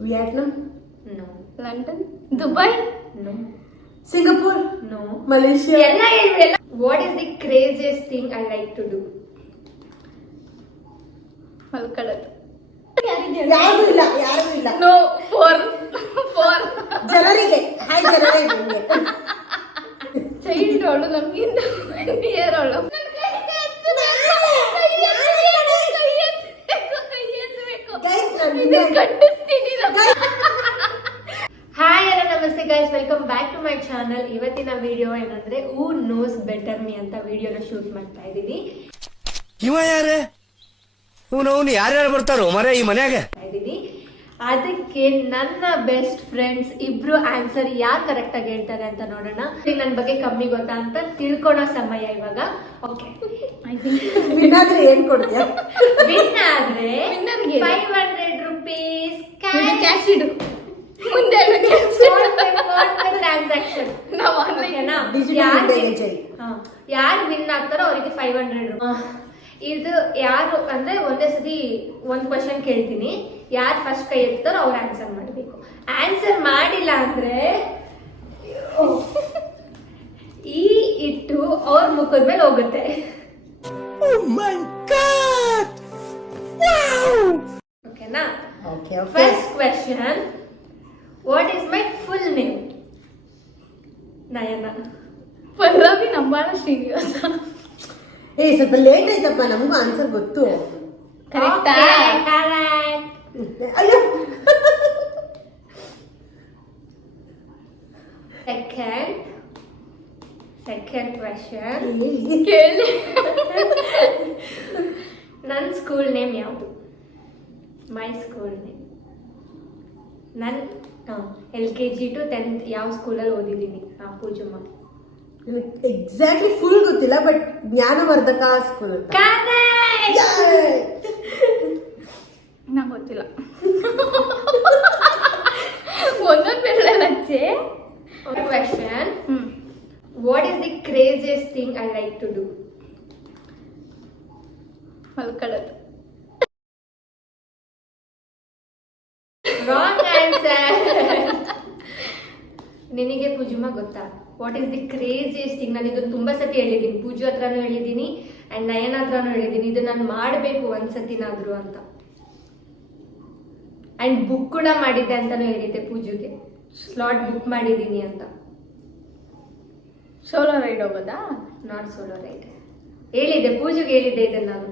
Vietnam? No. London? Dubai? No. Singapore? No. Malaysia? What is the craziest thing I like to do? ಮಲ್ಕೊಳ್ಳೋದು. ಯಾರು ಇಲ್ಲ. No, four. ಜನರಿಗೆ hi ಜನರಿಗೆ child ಅವಳು ನಮ್ಗಿಂತ near ಅವಳು. Hi ಎಲ್ಲ ನಮಸ್ತೆ guys, welcome back to my channel. ಇವತ್ತಿನ ವಿಡಿಯೋ ಏನಂದ್ರೆ ಹೂ ನೋಸ್ ಬೆಟರ್ ಮೀ ಅಂತ ವಿಡಿಯೋನ ಶೂಟ್ ಮಾಡ್ತಾ ಇದ್ದೀನಿ. ಇವ ಯಾರೇ ಅವನು ಯಾರ್ಯಾರು ಬರ್ತಾರೋ ಮರ ಈ ಮನ್ಯಾಗ. ಅದಕ್ಕೆ ನನ್ನ ಬೆಸ್ಟ್ ಫ್ರೆಂಡ್ಸ್ ಇಬ್ರು ಆನ್ಸರ್ ಯಾರು ಕರೆಕ್ಟ್ ಆಗಿ ಹೇಳ್ತಾರೆ ಅಂತ ನೋಡೋಣ. ನನ್ನ ಬಗ್ಗೆ ಕಮ್ಮಿ ಗೊತ್ತಾ ಅಂತ ತಿಳ್ಕೊಳೋ ಸಮಯ ಇವಾಗ. ಓಕೆ, ಏನ್ ಕೊಡ್ತೀಯ? ವಿನ್ ಆದ್ರೆ 500 ರೂಪೀಸ್ ಕ್ಯಾಶ್ ಇಡು. ಮುಂದೆ ಟ್ರಾನ್ಸಾಕ್ಷನ್ ನಾವು ಆನ್ಲೈನ್ ಯಾರು ವಿನ್ ಆಗ್ತಾರೋ ಅವರಿಗೆ 500 ರೂಪಾಯಿ. ಇದು ಯಾರು ಅಂದ್ರೆ ಒಂದೇ ಸತಿ ಒಂದ್ ಕ್ವಶನ್ ಕೇಳ್ತೀನಿ, ಯಾರು ಫಸ್ಟ್ ಕೈ ಎತ್ತಾರೋ ಅವ್ರು ಆನ್ಸರ್ ಮಾಡಬೇಕು. ಆನ್ಸರ್ ಮಾಡಿಲ್ಲ ಅಂದ್ರೆ ಈ ಇಟ್ಟು ಅವ್ರ ಮುಖದ ಮೇಲೆ ಹೋಗುತ್ತೆ. ಓಕೆನಾ? First question, what is my full name? Nayana. Pallavi Nambala Srinivasa. ಸ್ವಲ್ಪ ಲೇಟ್ ಆಯ್ತಪ್ಪ, ನಮಗೂ ಆನ್ಸರ್ ಗೊತ್ತು. ಕರೆಕ್ಟಾ? ಅಯ್ಯೋ, ಸೆಕೆಂಡ್ ಕ್ವೆಶ್ಚನ್ ಕೇಳಿ. ನನ್ನ ಸ್ಕೂಲ್ ನೇಮ್ ಯಾವುದು? My school name. ನನ್ನ LKG to 10th ಯಾವ ಸ್ಕೂಲಲ್ಲಿ ಓದಿದ್ದೀನಿ? ಪೂಜಮ್ಮ. ಎಕ್ಸಾಕ್ಟ್ಲಿ ಫುಲ್ ಗೊತ್ತಿಲ್ಲ, ಬಟ್ ಜ್ಞಾನವರ್ಧಕ ಸ್ಕೂಲ್. ನಂಗೆ ಗೊತ್ತಿಲ್ಲ. ಒಂದೊಂದು ಬೆರಳೆ ಲಚ್ಚೆ. Question, what is the craziest thing I like to do? ಮಲ್ಕೊಳ್ಳೋದು. Wrong answer. ನಿನಗೆ ಪೂಜಮ್ಮ ಗೊತ್ತಾ? What is the craziest thing? ನಾನು ಇದನ್ನು ತುಂಬಾ ಸತಿ ಹೇಳಿದ್ದೀನಿ, ಪೂಜು ಹತ್ರನೂ ಹೇಳಿದ್ದೀನಿ ಅಂಡ್ ನಯನ ಹತ್ರನೂ ಹೇಳಿದ್ದೀನಿ, ಇದು ನಾನು ಮಾಡಬೇಕು ಒಂದ್ಸತಿನಾದ್ರು ಅಂತ. ಅಂಡ್ ಬುಕ್ ಕೂಡ ಮಾಡಿದ್ದೆ ಅಂತಾನು ಹೇಳಿದ್ದೆ ಪೂಜುಗೆ, ಸ್ಲಾಟ್ ಬುಕ್ ಮಾಡಿದ್ದೀನಿ ಅಂತ. ಸೋಲೋ ರೈಡ್ ಹೋಗೋದಾ? Not solo ride. ಹೇಳಿದ್ದೆ ಪೂಜುಗೆ, ಹೇಳಿದ್ದೆ ಇದನ್ನ ನಾನು.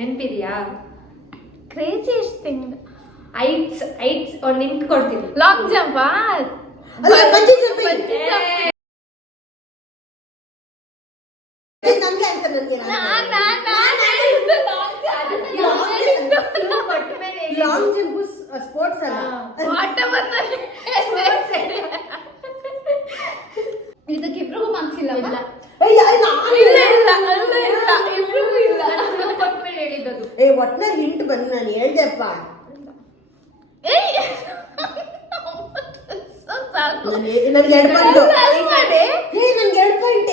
ನೆನ್ಪಿದ್ಯಾ? ಕ್ರೇಜಿಯಸ್ಟ್ ಥಿಂಗ್ ಐಟ್ಸ್ ಒಂದು ನಿಂತ್ ಕೊಡ್ತೀನಿ. Long jump. Long jump sports ಅಲ್ಲ. ಇದಕ್ಕೆ ಇಬ್ರಿಗೂ ಮಾರ್ಕ್ಸ್ ಇಲ್ಲ. ಹೇಳಿದ್ದು ಒಟ್ನಲ್ಲಿ ಹಿಂಟ್ ಬಂದು ನಾನು ಹೇಳ್ದೆಪ್ಪ. ನನ್ಗೆ 2 ಪಾಯಿಂಟ್.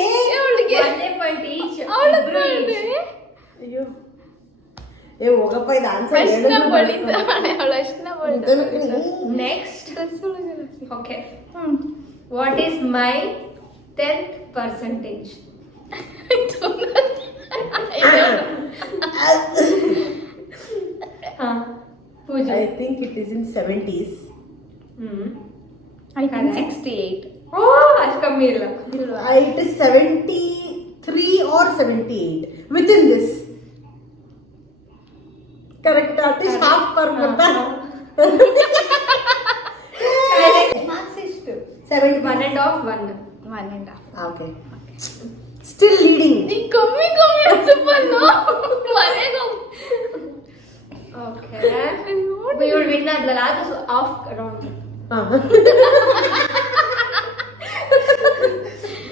ಅಯ್ಯೋ ಹೋಗಪ್ಪ, ಇದು answer. Next, okay, what is my 10th percentage? Pooja. I think it is in 70s. I think 68. ಅಷ್ಟು ಕಮ್ಮಿ ಇಲ್ಲ. It is 73 or 78 within this. Correct. At least half per month. Marks ಎಷ್ಟು? 1.5. 1.5. Okay. Still leading. ನೀ ಕಮ್ಮಿ ಅನ್ಸಪ್ಪನ್ನು ಮನೆಗೆ ಹೋಗು. Okay, ಇವಳು win ಆದ್ಲಲ್ಲ, ಅದು of round.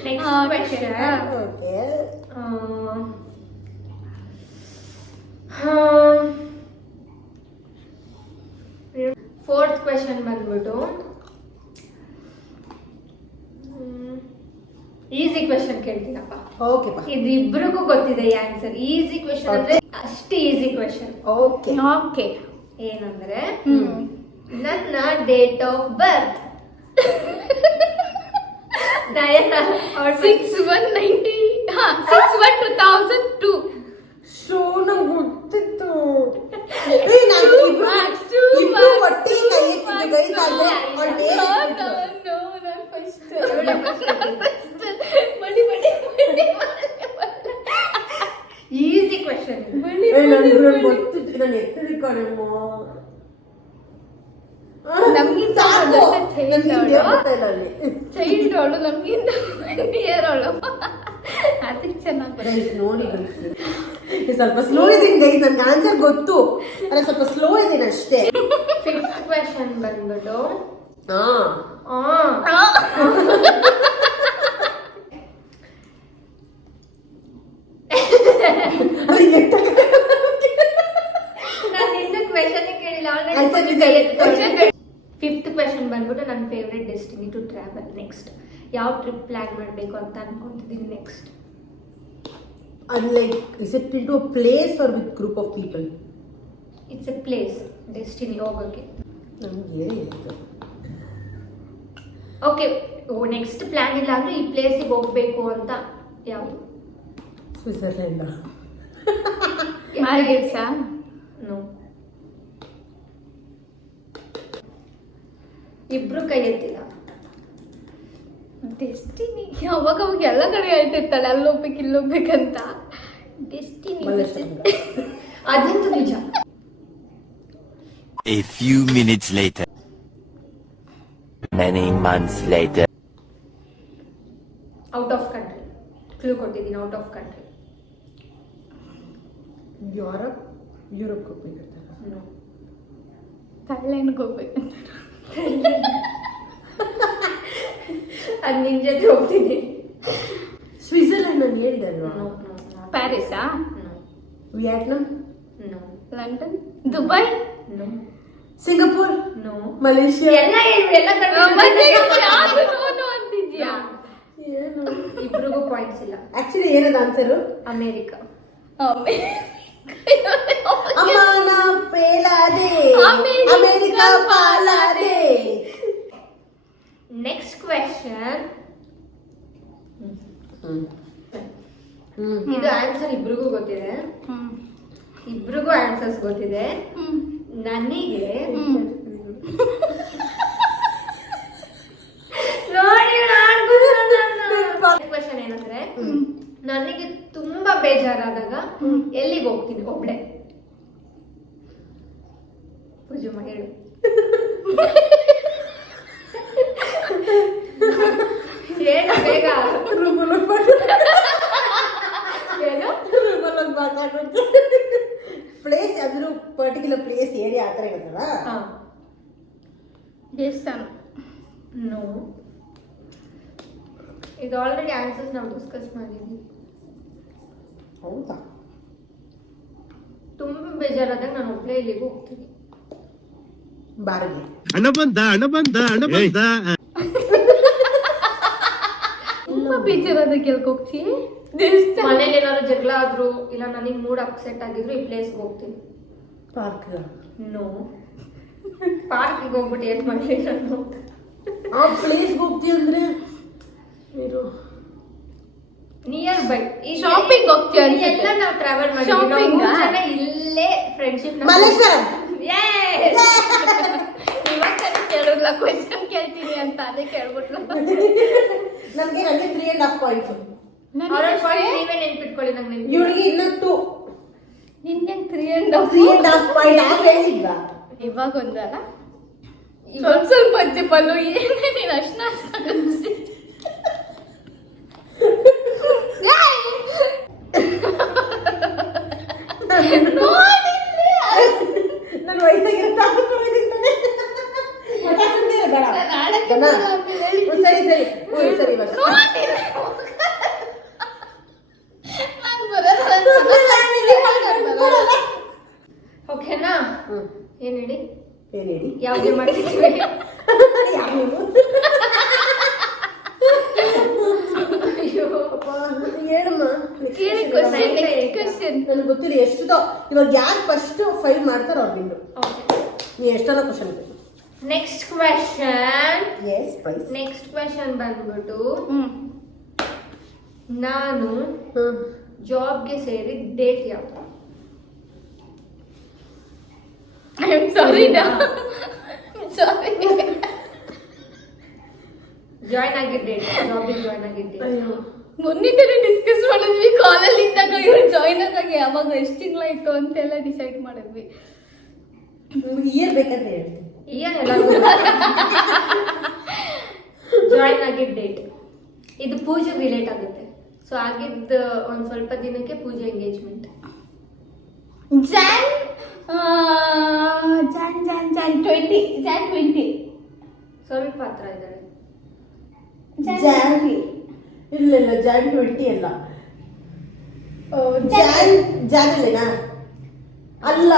Next question. Okay, fourth question ಬಂದ್ಬಿಟ್ಟು ಈಸಿ ಕ್ವೆಶ್ಚನ್ ಕೇಳ್ತೀನಪ್ಪ. ಓಕೆ, ಇದು ಇಬ್ರಿಗೂ ಗೊತ್ತಿದೆ ಈ ಆನ್ಸರ್. ಈಸಿ ಕ್ವೆಶ್ಚನ್ ಅಂದ್ರೆ ಅಷ್ಟು ಈಸಿ ಕ್ವೆಶ್ಚನ್. ಓಕೆ. ಓಕೆ, ಏನಂದ್ರೆ ನನ್ನ date of birth. Nayana 6/1/2002. So ನಂಗೆ ಗೊತ್ತಿತ್ತು. ಒಟ್ಟಿಗೆ ಕೈ ಎತ್ತಿದ್ದೆ ಗೈಸ್. Easy question. ಗೊತ್ತಿತ್ತು, ನಾನು ಎತ್ತಿದ ಕಣಮ್ಮ. ನಮ್ಗಿಂತ ಚೈಲ್ಡ್ ಅವಳು, ನಮ್ಗಿಂತ 1 year ಅವಳು. ಅದಕ್ಕೆ ಚೆನ್ನಾಗಿ ನೋಡಿ ಸ್ವಲ್ಪ ಸ್ಲೋ ಇದೀನಿ ಗೈಸ್. ನನ್ಗೆ ಆನ್ಸರ್ ಗೊತ್ತು, ಅಲ್ಲ ಸ್ವಲ್ಪ ಸ್ಲೋ ಇದೀನಿ ಅಷ್ಟೇ. 5th ಕ್ವೆಶ್ಚನ್ ಬಂದ್ಬಿಟ್ಟು ನಾನು ಇನ್ನು ಕ್ವೆಶ್ಚನ್ ಕೇಳಿಲ್ಲ. ಆಲ್ರೆಡಿ 5th ಕ್ವೆಶ್ಚನ್ ಬಂದ್ಬಿಟ್ಟು ನನ್ನ favourite destiny to travel. Next ಯಾವ ಟ್ರಿಪ್ ಪ್ಲಾನ್ ಮಾಡಬೇಕು ಅಂತ ಅನ್ಕೊಂತಿದ್ದೀನಿ next. Like, is it into a place or with group of people? It's a place, destiny ಹೋಗೋಕೆ. ನಮ್ಗೆ ಓಕೆ, ನೆಕ್ಸ್ಟ್ ಪ್ಲಾನ್ ಇಲ್ಲ ಅಂದ್ರೆ ಈ ಪ್ಲೇಸಿಗೆ ಹೋಗ್ಬೇಕು ಅಂತ ಯಾವುದು? ಸ್ವಿಟ್ಜರ್ಲೆಂಡ್. ಮಾಲ್ಡೀವ್ಸಾ? ನೋ. ಇಬ್ರು ಕೈ ಎತ್ತಿಲ್ಲ. ಡೆಸ್ಟಿನಿ ಅವಾಗ ಎಲ್ಲ ಕಡೆ ಹೇಳ್ತಿರ್ತಾಳೆ, ಅಲ್ಲಿ ಹೋಗ್ಬೇಕು ಇಲ್ಲಿ ಹೋಗ್ಬೇಕಂತ. ಡೆಸ್ಟಿನಿ ಅದಂತೂ ನಿಜ. A few minutes later. Many months later. Out of country. Clue ಕೊಟ್ಟಿದ್ದೀನಿ, ಔಟ್ ಆಫ್ ಕಂಟ್ರಿ. ಯುರೋಪ್ ಹೋಗ್ಬೇಕಂತ. ನೋ. ಥೈಲ್ಯಾಂಡ್ಗೆ ಹೋಗ್ಬೇಕಂತ. ಅದು ನಿನ್ ಜೊತೆ ಹೋಗ್ತೀನಿ. ಸ್ವಿಟ್ಜರ್ಲೆಂಡ್ ನಾನು ಹೇಳಿದೆ ಅಲ್ವಾ? ಪ್ಯಾರಿಸಾ? Vietnam? No. London? Dubai? No. Singapore? No. Malaysia? ಎಲ್ಲ ಅಂತಿದ್ಯಾ? ಇಬ್ರಿಗೂ ಪಾಯಿಂಟ್ಸ್ ಇಲ್ಲ. ಆಕ್ಚುಲಿ ಏನದ ಆನ್ಸರು? ಅಮೇರಿಕಾ. ಅಮ್ಮನ ಪೇಲಾದೆ ಅಮೇರಿಕಾ ಪಾಲಾದೆ. Next question. ಇದು ಆನ್ಸರ್ ಇಬ್ರಿಗೂ ಗೊತ್ತಿದೆ. ಇಬ್ರಿಗೂ ಆನ್ಸರ್ಸ್ ಗೊತ್ತಿದೆ. ನನಗೆ ನೋಡಿ ಕ್ವೆಶ್ಚನ್ ಏನಂದ್ರೆ, ನನಗೆ ತುಂಬಾ ಬೇಜಾರಾದಾಗ ಎಲ್ಲಿಗೆ ಹೋಗ್ತೀನಿ ಒಬ್ಳೆ? ಪೂಜಮ್ಮ ಹೇಳು. ಏನು ಬೇಗ? ಪ್ಲೇಸ್ ಅದ್ರ ಪರ್ಟಿಕ್ಯುಲರ್ ಪ್ಲೇಸ್ ಏರಿಯಾ ಆ ಥರ ಇರುತ್ತಲ್ಲ. ದೇವಸ್ಥಾನ? ನೋ. ಇದು ಆಲ್ರೆಡಿ ಆನ್ಸರ್ಸ್ ನಾವು ಡಿಸ್ಕಸ್ ಮಾಡಿದ್ವಿ. ಹೌದಾ? ತುಂಬಾ ಬೇಜಾರಾದಾಗ ನಾನು ಒಬ್ಳೆ ಇಲ್ಲಿಗೆ ಹೋಗ್ತೀನಿ. ಬಾರಿಗೆ. ಹಣ ಬಂದ. ತುಂಬಾ ಬೇಜಾರಾದಾಗ ಎಲ್ಗೆ ಹೋಗ್ತೀಯ? ದೇವಸ್ಥಾನ? ಮನೇಲಿ ಏನಾದ್ರು ಜಗಳ ಆದ್ರು ಇಲ್ಲ ನನಗೆ ಮೂಡ್ ಅಪ್ಸೆಟ್ ಆಗಿದ್ರು ಈ ಪ್ಲೇಸ್ಗೆ ಹೋಗ್ತೀನಿ. ಪಾರ್ಕ್? ನೋ. ಪಾರ್ಕಿಗೆ ಹೋಗ್ಬಿಟ್ಟು ಏನ್ ಮಾಡಲಿ ನಾನು? ಆ ಪ್ಲೇಸ್ಗೆ ಹೋಗ್ತೀವಿ ಅಂದ್ರೆ ನಿಯರ್ ಬೈ. ಶಾಪಿಂಗ್ ಹೋಗ್ತೀವಿ ಎಲ್ಲ ನಾವು ಟ್ರಾವೆಲ್ Shopping ಆ? ಮಾಡಿದ್ವಿ. ಇಲ್ಲೇ ಫ್ರೆಂಡ್ಶಿಪ್. ಮಲ್ಲೇಶ್ವರಂ? ಇವಾಗ ಕೇಳಿಲ್ಲ, ಕ್ವೆಶ್ಚನ್ ಕೇಳ್ತೀನಿ ಅಂತ ಅದೇ ಕೇಳ್ಬಿಟ್ಲು. ನಮ್ಗೆ 3.5 ಪಾಯಿಂಟ್ಸ್. ನೀವೇ ನೆನ್ಪಿಟ್ಕೊಳ್ಳಿ. ನಂಗೆ ಇವಳಿಗೆ ಇನ್ನ 2. ನಿನ್ನೆ 3.5 ಪಾಯಿಂಟ್ ಹೇಳಿಲ್ವಾ? ಇವಾಗ ಒಂದಲ್ಲ, ಸ್ವಲ್ಪ ಅಜ್ಜಿ ಪಲ್ಲು ಏನೇ ನೀನು ಅಷ್ಟು ನನ್ನ ವಯಸ್ಸಾಗಿರುತ್ತೆ. ಸರಿ ಓಕೆನಾ? ಏನ್ ಹೇಳಿ? ಯಾವ್ದು ಮಾಡ್ತಿದ್ದೀವಿ? ಕ್ವೆಶ್ಚನ್ ನನಗೆ ಗೊತ್ತಿಲ್ಲ ಎಷ್ಟು. ಇವಾಗ ಯಾರು ಫಸ್ಟ್ 5 ಮಾಡ್ತಾರೋ ಅವ್ರು ವಿನ್ನು. ನೀ ಎಷ್ಟೆಲ್ಲ ಕ್ವಶನ್ ಬೇಕು. Next question. Yes prize. Next question ಬಂದ್ಬಿಟ್ಟು ನಾನು ಜಾಬ್ಗೆ ಸೇರಿ ಡೇಟ್ ಯಾವುದು? I am sorry sorry. Join ಆಗಿದ್ದ ಡೇಟ್, ಜಾಬಿಗೆ ಜಾಯ್ನ್ ಆಗಿದ್ದ ಡೇಟ್. ಮೊನ್ನಿಂದಲೇ ಡಿಸ್ಕಸ್ ಮಾಡಿದ್ವಿ ಕಾಲಲ್ಲಿ ಇದ್ದಾಗ. ಇವ್ರು ಜಾಯ್ನ್ ಆದಾಗ ಯಾವಾಗ ಎಷ್ಟು ತಿಂಗಳಾಯ್ತು ಅಂತೆಲ್ಲ ಡಿಸೈಡ್ ಮಾಡಿದ್ವಿ. ಇಯರ್ ಬೇಕಂದ್ರೆ ಹೇಳ್ತೀನಿ. ಏನೆಲ್ಲ ಜಾಯ್ನ್ ಆಗಿದ್ದ ಡೇಟ್ ಇದು ಪೂಜೆ ರಿಲೇಟ್ ಆಗುತ್ತೆ. ಸೊ ಆಗಿದ್ದ ಒಂದ್ ಸ್ವಲ್ಪ ದಿನಕ್ಕೆ ಪೂಜೆ ಎಂಗೇಜ್ಮೆಂಟ್. ಜಾನ್ 20 ಸ್ವಲ್ಪ ಹತ್ರ ಇದ್ದಾರೆ. ಜಾನ್ ಇಲ್ಲ ಜಾನ್ 20 ಅಲ್ಲ. ಜಾನಲ್ಲೇನಾ? ಅಲ್ಲ,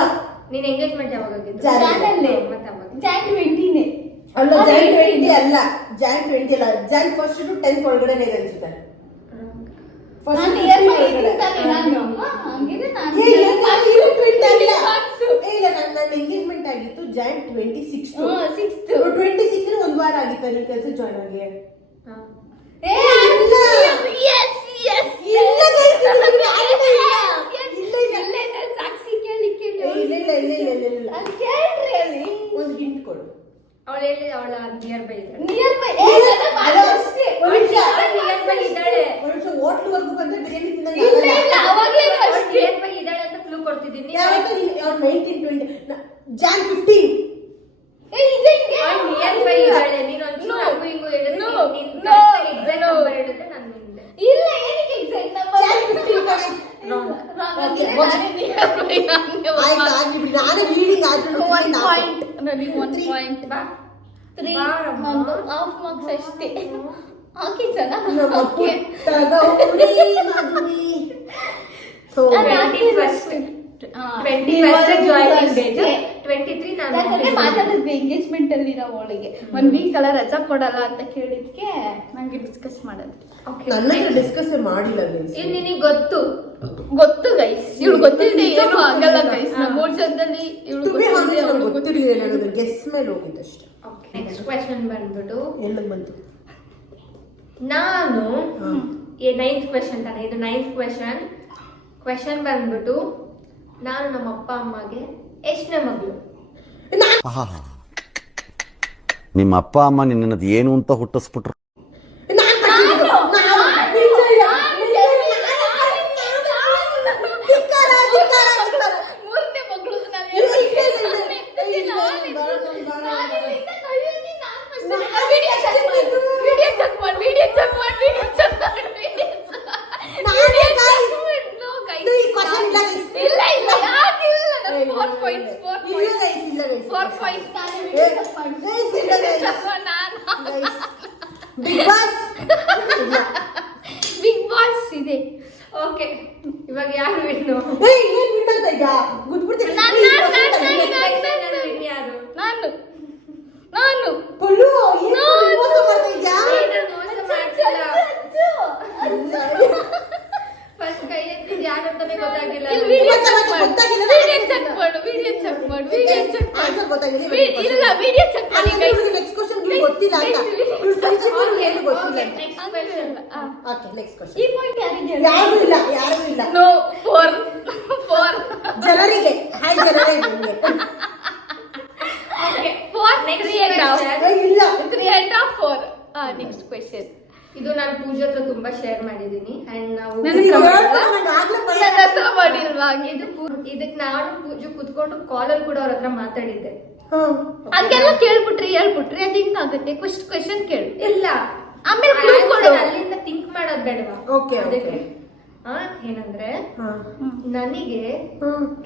ನೀನ್ ಎಂಗೇಜ್ಮೆಂಟ್ ಯಾವಾಗ ಆಗಿದ್ದು? ಜಾನಲ್ಲೇ. ಮತ್ತೆ ಅವಾಗ ಜಾನ್ 20ನೇ ಅಲ್ಲ. ಜಾನ್ 20 ಅಲ್ಲ. ಜಾನ್ 20 ಅಲ್ಲ. ಜಾನ್ 1st to 10th ಒಳಗಡೆ ಇದೆ ಅನ್ಸುತ್ತೆ. ನಾನು ಇಯರ್ ಮಾಡಿದ್ದೀನಿ ನಾನು. ಹಂಗಿದ್ರೆ ನಾನು ಇಲ್ಲ, ನನ್ನ ಎಂಗೇಜ್ಮೆಂಟ್ ಆಗಿತ್ತು ಜಾನ್ 26. 6th 26 ಒಂದು ವಾರ ಆಗಿತ್ತು ನನ್ನ ಕೆಲಸ ಜಾಯ್ನ್ ಆಗಿ. ಏ ಇಲ್ಲ. yes yes ಇಲ್ಲ guys, ಇಲ್ಲ ಸಾಕ್ಷಿ ಕೇಳಿ ಇಲ್ಲ. ಅದು ಕೇಳ್ರಿ ಅಲ್ಲಿ. ಒಂದು ಹಿಂಟ್ ಕೊಡು. ಅವಳು ಹೇಳಿ ಅವಳ ನಿಯರ್ ಬೈ ಇದ್ದಾಳೆ. ನಿಯರ್ ಬೈ ಅಷ್ಟೇ. ನಿಯರ್ ಬೈ ಇದ್ದಾಳೆ. ಹೋಟ್ಲ್ವರೆಗೂ ಬಂದ್ರೆ ಬಿರಿಯಾನಿ ತಿಂದಂಗೆ ಇಲ್ಲ ಆಗಲ್ಲ. ಇಲ್ಲ ಅವಾಗಲೇ ಅಷ್ಟೇ. ನಿಯರ್ ಬೈ ಇದ್ದಾಳೆ ಅಂತ ಕ್ಲೂ ಕೊಡ್ತಿದ್ದೀನಿ. ಯಾವತ್ತೂ ಅವ್ರು 19, 20 ಜಾನ್ 15. ಏ ಇದೆ ಹಿಂಗೆ ನಿಯರ್ ಬೈ ಇದ್ದಾಳೆ. ನೀನು ಒಂಚೂರು ಹಂಗು ಹಿಂಗು ಹೇಳಿದ್ರೆ No. ಎಕ್ಸಾಕ್ಟ್ ನಂಬರ್ ಹೇಳಿದ್ರೆ ನಾನು ನಿಂದೆ. ಇಲ್ಲ ಏನಕ್ಕೆ ಎಕ್ಸಾಕ್ಟ್ ನಂಬರ್ ಜಾನ್ 15 ಕಣೆ. ಆಯ್ತು ಆಗ್ಲಿ ಬಿಡಿ, ನಾನು reading ಆದ್ರೂ 1 ಪಾಯಿಂಟ್ ನನಗೆ 1 ಪಾಯಿಂಟ್ ಬಾ 3 ಬಾರಮ್ಮ. ನಂದು ಹಾಫ್ ಮಾರ್ಕ್ಸ್ ಅಷ್ಟೇ. ಓಕೆ ಜನ ನಮ್ಮ ಓಕೆ ಪುಟ್ಟ ಗೌರಿ ಮದುವೆ. So, 21st ಜಾಯ್ನಿಂಗ್ ಡೇಟ್, 23 ನಾನು ಯಾಕಂದ್ರೆ ಮಾತಾಡಿದ್ವಿ ಎಂಗೇಜ್ಮೆಂಟ್ ಅಲ್ಲಿ ನಾವು ಅವಳಿಗೆ 1 ವೀಕ್ ಅಲ್ಲ ರಜಾ ಕೊಡಲ್ಲ ಅಂತ ಕೇಳಿದ್ಕೆ ನಂಗೆ ಡಿಸ್ಕಸ್ ಮಾಡಿದ್ವಿ. ನನ್ನ ಹತ್ರ ಡಿಸ್ಕಸ್ ಮಾಡಿಲ್ಲ guys. ಇದು ನಿನಗೆ ಗೊತ್ತು ಗೈಸ್, ಇವಳು ಗೊತ್ತಿಲ್ಲದೆ ಏನು ಆಗಲ್ಲ ಗೈಸ್. ನಮ್ಮ ಮೂರ್ ಜನದಲ್ಲಿ ಇವಳು To be honest, ನಂಗೆ ಗೊತ್ತಿರಲಿಲ್ಲ, ನನಗೆ ಗೆಸ್ ಮೇಲೆ ಹೋಗಿದ್ದಷ್ಟೇ. ನೆಕ್ಸ್ಟ್ ಕ್ವೆಶ್ಚನ್ ಬಂದ್ಬಿಟ್ಟು ಎಲ್ಲಿಗೆ ಬಂತು? ನಾನು 9th ಕ್ವೆಶ್ಚನ್ ತಾನೆ ಇದು. 9th ಕ್ವೆಶ್ಚನ್ ಬಂದ್ಬಿಟ್ಟು ನಾನು ನಮ್ಮ ಅಪ್ಪ ಅಮ್ಮಗೆ ಎಷ್ಟನೇ ಮಗಳು? ನಿಮ್ಮ ಅಪ್ಪ ಅಮ್ಮ ನಿನ್ನದು ಏನು ಅಂತ ಹುಟ್ಟಿಸ್ಬಿಟ್ರು. ಮೂರನೇ ಮಗಳು ಬಿಗ್ ಬಾಸ್ ಇದೆ. ಓಕೆ, ಇವಾಗ ಯಾರು ವಿನ್ನು? ಯಾರು? ನಾನು ಫಸ್ಟ್ ಕೈ ಎತ್ತಿದ್ ಯಾರು ಅಂತಾನೆ ಗೊತ್ತಾಗಿಲ್ಲ. ವಿಡಿಯೋ ಚೆಕ್ ಮಾಡು. ಇಲ್ಲ ವಿಡಿಯೋ ಚೆಕ್ ಮಾಡಿ ಗೈಸ್. ನೆಕ್ಸ್ಟ್ ಕ್ವೆಶ್ಚನ್ ಗೊತ್ತಿಲ್ಲ ಅಂತ. ಏನು ಗೊತ್ತಿಲ್ಲ. Next question. ಈ ಪಾಯಿಂಟ್ ಯಾರಿಗೆ? ಯಾರು ಇಲ್ಲ. ನೋ ಫೋರ್ ಜನರಿಗೆ. ಹಾಯ್ ಜನರಿಗೆ. ಓಕೆ, ನೆಕ್ಸ್ಟ್ ಇಲ್ಲ 3.5 4. Next question. ಇದು ನಾನು ಪೂಜೆ ಹತ್ರ ತುಂಬಾ ಶೇರ್ ಮಾಡಿದೀನಿ ಅಂಡ್ ನಾವು ಮಾಡಿಲ್ವಾ? ಇದಕ್ ನಾನು ಪೂಜೆ ಕುತ್ಕೊಂಡು ಕಾಲಲ್ಲಿ ಕೂಡ ಅವ್ರ ಹತ್ರ ಮಾತಾಡಿದ್ದೆ. ಹಂಗೆಲ್ಲ ಹೇಳ್ಬಿಟ್ರಿ ಅದು ಹಿಂಗಾಗುತ್ತೆ. ಕ್ವೆಶ್ಚನ್ ಕೇಳು. ಇಲ್ಲ, ಆಮೇಲೆ ಅಲ್ಲಿಂದ ಥಿಂಕ್ ಮಾಡೋದ್ ಬೇಡವಾ? Okay, ಅದಕ್ಕೆ ಏನಂದ್ರೆ ನನಗೆ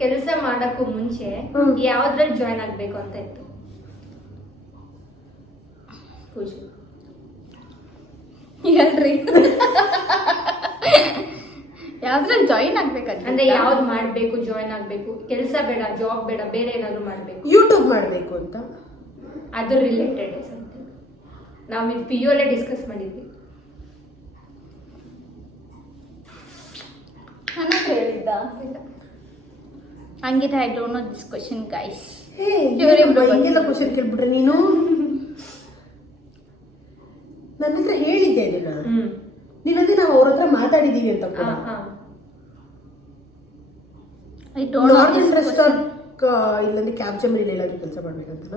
ಕೆಲಸ ಮಾಡಕ್ಕೂ ಮುಂಚೆ ಯಾವ್ದ್ರಲ್ಲಿ ಜಾಯ್ನ್ ಆಗ್ಬೇಕು ಅಂತ ಇತ್ತು. ಪೂಜೆ ಹೇಳ್ರಿ. ಯಾವ್ದ್ರಲ್ಲಿ ಜಾಯಿನ್ ಆಗ್ಬೇಕಂತ ಅಂದ್ರೆ ಯಾವ್ದು ಮಾಡ್ಬೇಕು, ಜಾಯ್ನ್ ಆಗ್ಬೇಕು, ಕೆಲಸ ಬೇಡ, ಜಾಬ್ ಬೇಡ, ಬೇರೆ ಏನಾದ್ರು ಮಾಡ್ಬೇಕು, ಯೂಟ್ಯೂಬ್ ಮಾಡ್ಬೇಕು ಅಂತ. ಅದ್ರ ರಿಲೇಟೆಡ್ ಸಮಥಿಂಗ್. ನಾವು ಇದು PU ಅಲ್ಲೇ ಡಿಸ್ಕಸ್ ಮಾಡಿದ್ವಿ. ಹೇಳಿದ್ದ ಹಂಗಿದೆ I don't know this question guys. ಹಿಂಗೆಲ್ಲ ಕ್ವಶನ್ ಕೇಳ್ಬಿಟ್ರೆ ನೀನು ನನ್ನ ಹತ್ರ ಹೇಳಿದ್ದೆ ಇದನ್ನ. ನೀನಂದ್ರೆ ನಾವು ಅವ್ರ ಹತ್ರ ಮಾತಾಡಿದೀವಿ ಅಂತ ಕೂಡ. I don't no normal restaurant ಇಲ್ಲಂದ್ರೆ ಕ್ಯಾಬ್ ಜಮೀನಲ್ಲಿ ಎಲ್ಲಾದ್ರೂ ಕೆಲಸ ಮಾಡ್ಬೇಕಂತ.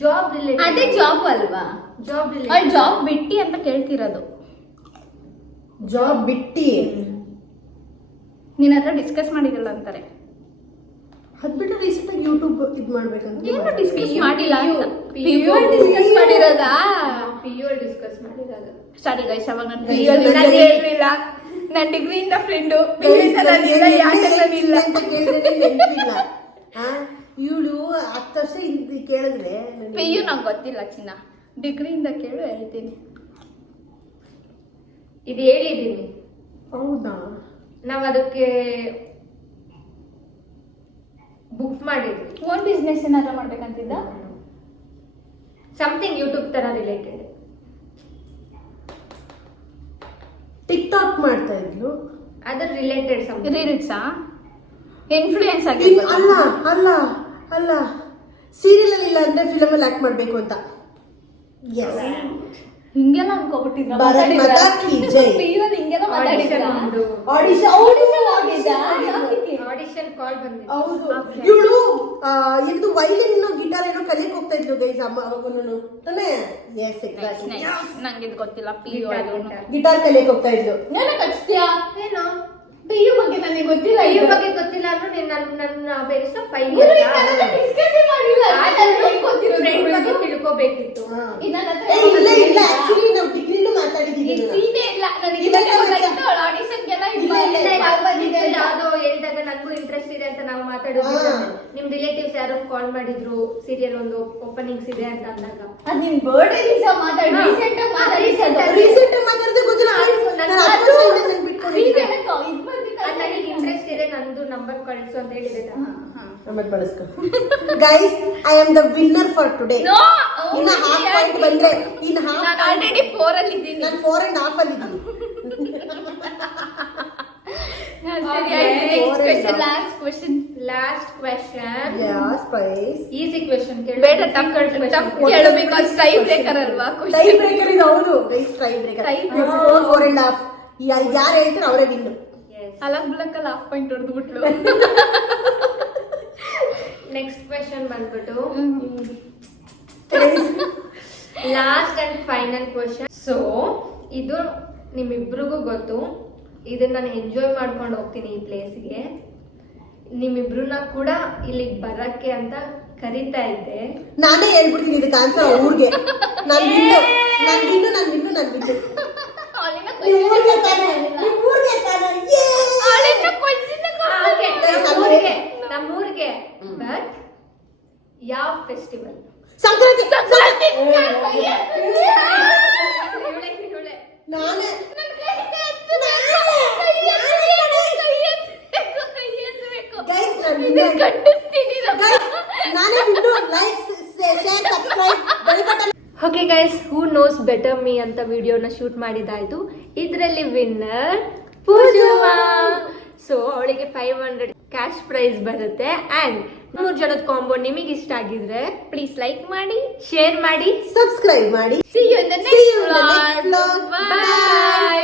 Job related. ಅದೇ ಜಾಬ್ ಅಲ್ವಾ? ಜಾಬ್ ಅವ್ಳು ರಿಲೇಟೆಡ್. ಜಾಬ್ ಬಿಟ್ಟಿ ಅಂತ ಕೇಳ್ತಿರೋದು. ಜಾಬ್ ಬಿಟ್ಟಿ ನಿನ್ನ ಹತ್ರ ಡಿಸ್ಕಸ್ ಮಾಡಿರಲ್ಲ ಅಂತಾರೆ. ಅದ್ ಬಿಟ್ಟು ರೀಸೆಂಟ್ ಆಗಿ ಯೂಟ್ಯೂಬ್ ಇದ್ ಮಾಡ್ಬೇಕಂತ. ಏನು ಡಿಸ್ಕಸ್ ಮಾಡಿಲ್ಲ ಅಂತ. PU ಡಿಸ್ಕಸ್ ಮಾಡಿರೋದಾ? PU ಡಿಸ್ಕಸ್ ಮಾಡಿರೋದು. ಸಾರಿ ಗೈಸ್, ಅವಾಗ ನಾನು Guys, PU ನಾನು ನಾನು ಹೇಳಿಲ್ಲ. ನನ್ನ ಡಿಗ್ರಿಯಿಂದ ಫ್ರೆಂಡು ಇವಳು 10 ವರ್ಷ ಹಿಂದೆ ಕೇಳಿದ್ರೆ PU ನಂಗೆ ಗೊತ್ತಿಲ್ಲ ಚಿನ್ನ, ಡಿಗ್ರಿಯಿಂದ ಕೇಳು ಹೇಳ್ತೀನಿ. ಇದು ಹೇಳಿದೀನಿ. ಹೌದಾ? ನಾವ್ ಅದಕ್ಕೆ ಬುಕ್ ಮಾಡಿದ್ವಿ. ಓನ್ ಬಿಸ್ನೆಸ್ ಏನಾದ್ರು ಮಾಡ್ಬೇಕಂತಿದ್ದ? ಸಮಥಿಂಗ್ ಯೂಟ್ಯೂಬ್ ತರ ರಿಲೇಟೆಡ್. ಟಿಕ್ ಟಾಕ್ ಮಾಡ್ತಾ ಇದ್ಲು. ಅದ್ರ ರಿಲೇಟೆಡ್ ಸಮಥಿಂಗ್. ರೀಲ್ಸಾ? ಇನ್ಫ್ಲೂಯೆನ್ಸ್ ಅಲ್ಲ ಆಗಿರ್ಬೋದು. ಅಲ್ಲ ಅಲ್ಲ ಸೀರಿಯಲ್ ಅಲ್ಲಿ ಇಲ್ಲ ಅಂದ್ರೆ ಫಿಲಮ್ ಅಲ್ಲಿ ಆಕ್ಟ್ ಮಾಡ್ಬೇಕು ಅಂತ. ಹಿಂಗೆಲ್ಲ ಅನ್ಕೋಬಿಟ್ಟಿದ್ರ? ಭಾರತ್ ಮಾತಾ ಕಿ ಜೈ. PU ಹಿಂಗೆಲ್ಲ ಮಾತಾಡಿದ್ರ? ಆಡಿಷನ್ ಕಾಲ್ ಬಂದಿದೆ. ಹೌದು. ಇವಳು ಇದು ವೈಲಿನ್ ಗಿಟಾರ್ ಏನೋ ಕಲಿಯಕ್ ಹೋಗ್ತಾ ಇದ್ಲು ಗೈಸ್ ಅವಾಗೂನು ತಾನೇ? Yes exactly. ನಂಗೆ ಇದು ಗೊತ್ತಿಲ್ಲ. PU ಗಿಟಾರ್ ಕಲಿಯಕ್ ಹೋಗ್ತಾ ಇದ್ಲು. ನನಗೆ ಹಚ್ತೀಯಾ? ಏನೋ PU ಬಗ್ಗೆ ನನಗೆ ಗೊತ್ತಿಲ್ಲ. PU ಬಗ್ಗೆ ಗೊತ್ತಿಲ್ಲ ಅಂದ್ರೆ ನೀನ್ ನನ್ನ ಬೆಸ್ಟ್ 5 ಗುರು, ಇಯರ್ಸ್ ಇದನ್ನೆಲ್ಲ discuss ಏ ಮಾಡಿಲ್ಲ. ನನಗೆ ಗೊತ್ತಿರೋದು ಫ್ರೆಂಡ್ ಬಗ್ಗೆ ಗುರು. ತಿಳ್ಕೋಬೇಕಿತ್ತು. ಇನ್ನ ನನ್ನ ಏ, ಹತ್ರ ಇಲ್ಲ ಇಲ್ಲ ಆಕ್ಚುಲಿ ನಾವು ಡಿಗ್ರಿನೂ ಮಾತಾಡಿದೀವಿ ಇದು ಇದನ್ನ. ಸೀನೆ ಇಲ್ಲ. ನನಗೆ ಇಲ್ಲ, ಇವಾಗ ಇಲ್ಲ, ಗೊತ್ತಾಯ್ತು, ಅವಳು ಆಡಿಷನ್ಗೆಲ್ಲ ಇದು ಇಲ್ಲ, ಇಲ್ಲ, ಮಾಡಿಲ್ಲ. ಇಲ್ಲ. ಬಂದಿದ್ದು ಯಾವ್ದೋ ಹೇಳಿದಾಗ ನನಗೂ ಇಂಟ್ರೆಸ್ಟ್ ಇದೆ ಅಂತ ನಾವು ಮಾತಾಡಿದ್ವಿ. ನಿಮ್ ರಿಲೇಟಿವ್ಸ್ ಯಾರೋ ಕಾಲ್ ಮಾಡಿದ್ರು, ಸೀರಿಯಲ್ ಒಂದು ಓಪನಿಂಗ್ಸ್ ಇದೆ ಅಂತ ಅಂದಾಗ. ಅದು ನಿನ್ ಬರ್ಡೇ ದಿವಸ ಮಾತಾಡಿ, ರೀಸೆಂಟ್ ಆಗಿ ಮಾತಾಡಿಸೋದು. ರೀಸೆಂಟ್ ಆಗಿ ಮಾತಾಡಿದ್ರೆ ಗೊತ್ತಿಲ್ಲ. ನಾನು 10 ವರ್ಷದಿಂದ ನೆನ್ಪ್ ಬಿಟ್ಕೊಂಡಿದ್ದೆ. ನನಗೆ ಇಂಟ್ರೆಸ್ಟ್ ಇದೆ, ನಂದು ನಂಬರ್ ಕಳಿಸು ಅಂತ ಹೇಳಿದೆ ನಾನು. ಆಮೇಲೆ ಬಳಸ್ಕೊ. Guys, I am the winner for today. No! ಇನ್ನ ಹಾಫ್ ಪಾಯಿಂಟ್ ಬಂದ್ರೆ ಇನ್ನ ಹಾಫ್ ನಾನು ಆಲ್ರೆಡಿ 4 ಅಲ್ಲಿ ಇದ್ದೀನಿ. ನಾನು 4 and half ಅಲ್ಲಿ ಇದ್ದೀನಿ. Last question. Last question. Yes prize. Easy question ಕೇಳು. ಬೇಡ, ಟಫ್ ಕೇಳು, ಬಿಕಾಸ್ ಟೈ ಬ್ರೇಕರ್ ಅಲ್ವಾ ಟೈ ಕ್ವೆಶ್ಚನ್. ಬ್ರೇಕರ್ ಇದು. ಹೌದು guys, tie breaker. 4 and half. ಯಾರು ಹೇಳ್ತಾರೆ ಅವರೇ ವಿನ್. ಅಲಗ್ ಬ್ಲಕ್ಕಲ್ಲಿ ಹಾಫ್ ಪಾಯಿಂಟ್ ಹೊಡೆದು ಬಿಟ್ಲು. ನೆಕ್ಸ್ಟ್ ಕ್ವೆಶ್ಚನ್ ಬಂದ್ಬಿಟ್ಟು last and final question. So ಇದು ನಿಮ್ಮಿಬ್ರಿಗೂ ಗೊತ್ತು, ಇದನ್ನ ನಾನು ಎಂಜಾಯ್ ಮಾಡ್ಕೊಂಡು ಹೋಗ್ತೀನಿ ಈ ಪ್ಲೇಸ್ಗೆ. ನಿಮ್ಮಿಬ್ರನ್ನ ಕೂಡ ಇಲ್ಲಿಗೆ ಬರಕ್ಕೆ ಅಂತ ಕರಿತಾ ಇದ್ದೆ. ನಾನೇ ಹೇಳ್ಬಿಡ್ತೀನಿ ಇದಕ್ಕೆ ಆನ್ಸರ್ ಊರ್ಗೆ. ನಾನು ವಿನ್ನು. ನೀವು ಊರ್ಗೆ ತಾನೆ. ನಮ್ಮೂರಿಗೆ ಬಟ್ ಯಾವ ಫೆಸ್ಟಿವಲ್? ಸಂಕ್ರಾಂತಿ. ಇವಳೆ ನಾನೇ ಗೈಸ್, ನಾನೇ win. Like, share, subscribe, bell button. Okay guys, who knows better me ಅಂತ ವಿಡಿಯೋನ ಶೂಟ್ ಮಾಡಿದಾಯ್ತು. ಇದರಲ್ಲಿ ವಿನ್ನರ್ ಪೂಜಾ. ಸೊ ಅವಳಿಗೆ 500 ಕ್ಯಾಶ್ ಪ್ರೈಸ್ ಬರುತ್ತೆ. ಅಂಡ್ 3 ಜನದ ಕಾಂಬೋ ನಿಮಗೆ ಇಷ್ಟ ಆಗಿದ್ರೆ ಪ್ಲೀಸ್ ಲೈಕ್ ಮಾಡಿ, ಶೇರ್ ಮಾಡಿ, ಸಬ್ಸ್ಕ್ರೈಬ್ ಮಾಡಿ. see you in the See you in the next next vlog. vlog. Bye.